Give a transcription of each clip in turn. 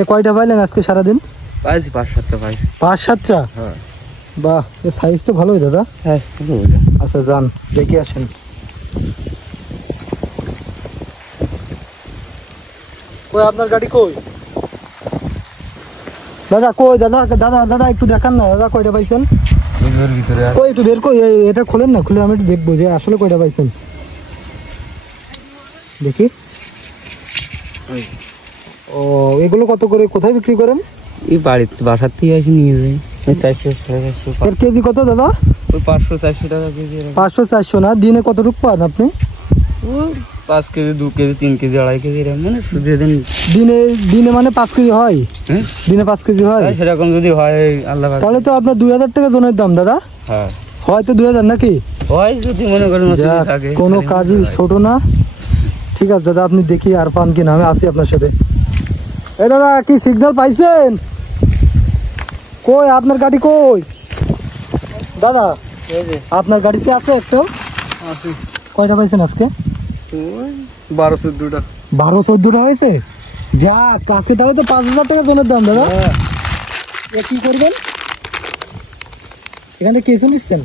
এ কয়টা পাইলেন আজকে সারাদিন? পাইছি 5-7টা পাইছি। 5-7টা? হ্যাঁ। বাহ, এর সাইজ তো ভালোই দাদা। হ্যাঁ। আচ্ছা যান দেখে আসেন। কই আপনার গাড়ি কই? দাদা কই দাদা দাদা দাদা একটু দেখান না দাদা কয়টা পাইছেন? ওর ভিতরে কই একটু বের কই, এটা খোলেন না, খুলে আমি একটু দেখবো যে আসলে কয়টা পাইছেন। দেখি। ও এগুলো কত করে, কোথায় বিক্রি করেন? এই বাসার থেকে এসে নিয়ে যাই। 400-450 এর কেজি কত দাদা? ওই 500-400 টাকা কেজি। 500-400 না? দিনে কতটুকু পান আপনি? 5 কেজি, 2 কেজি, 3 কেজি, 2.5 কেজি এরকম, মানে যেদিন দিনে মানে 5 কেজি হয়? দিনে 5 কেজি হয়? সেরকম যদি হয় আল্লাহ। তাহলে তো আপনার 2000 টাকা জনের দাম দাদা। হ্যাঁ হয়তো 2000 নাকি? হয় যদি মনে করেন কোনো কাজই ছোট না। ঠিক আছে দাদা, আপনি দেখি আর পান কিনা, আমি আসি আপনার সাথে। এই দাদা কি সিগন্যাল পাইছেন? কই আপনার গাড়ি কই দাদা? আপনার গাড়িতে আছে একটা? আছে। কয়টা পাইছেন আজকে? 12-14টা। 12-14টা হয়েছে? যাক, আজকে তাহলে তো 5000 টাকা জনের দাম দাদা। কি করবেন এখানে, কেঁচু নিচ্ছেন?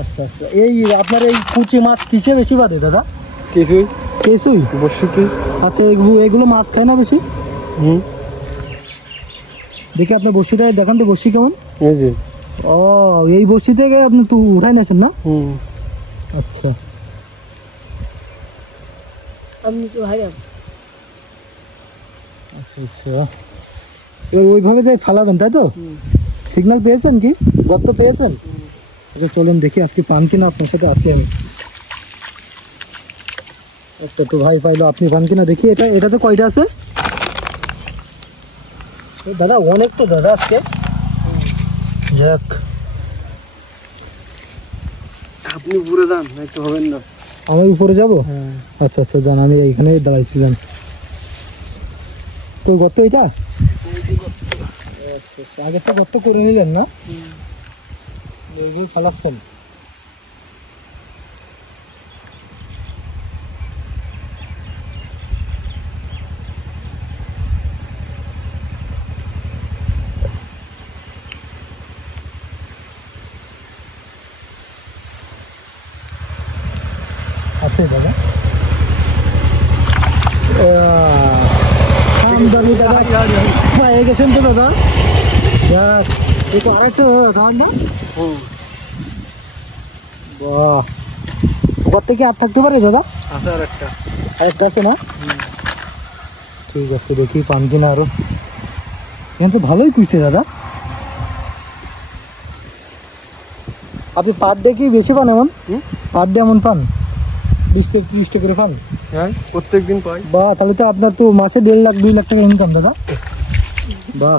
আচ্ছা আচ্ছা। এই আপনার এই কুচি মাছ কিসে বেশি বাদে দাদা? কিছুই কেঁচুই বসিতে। আচ্ছা এগুলো মাছ খায় না বেশি? দেখি আপনার বসিটা দেখান তো, বসি কেমন? এই যে। ও এই বসি থেকে আপনি তো উঠাই নেছেন না? আচ্ছা আপনি তো ভাই। আচ্ছা আচ্ছা, ওইভাবে যাই ফালাবেন তাই তো? সিগন্যাল পেয়েছেন কি, গর্ত পেয়েছেন? আচ্ছা চলেন দেখি আজকে পান কিনা, আপনার সাথে আসি আমি। একটা তো ভাই পাইলো, আপনি পান কিনা দেখি। এটাতে কয়টা আছে দাদা? অনেক তো দাদা আজকে। যাক আপনি উপরে যান, একটু হবেন না। আমি উপরে যাবো? আচ্ছা আচ্ছা যান, আমি এইখানে দাঁড়াইছি যান। তো গর্ত এটা? আচ্ছা আগে তো গর্ত করে নিলেন না? ফালাচ্ছেন। আছে দাদা? পেয়ে গেছেন তো দাদা? আরেকটু ঠান্ডা। বাহ, ওপর থেকে আর থাকতে পারে দাদা? আছে আরেকটা আছে না? ঠিক আছে দেখি পান কিনা আরো। এখানে তো ভালোই কুইছে দাদা। আপনি পার ডে কি বেশি পান এমন? পার ডে এমন পান 20-30 করে পান? হ্যাঁ প্রত্যেকদিন পাই। বাহ, তাহলে তো আপনার তো মাসে 1.5 লাখ 2 লাখ টাকা ইনকাম দাদা। বাহ।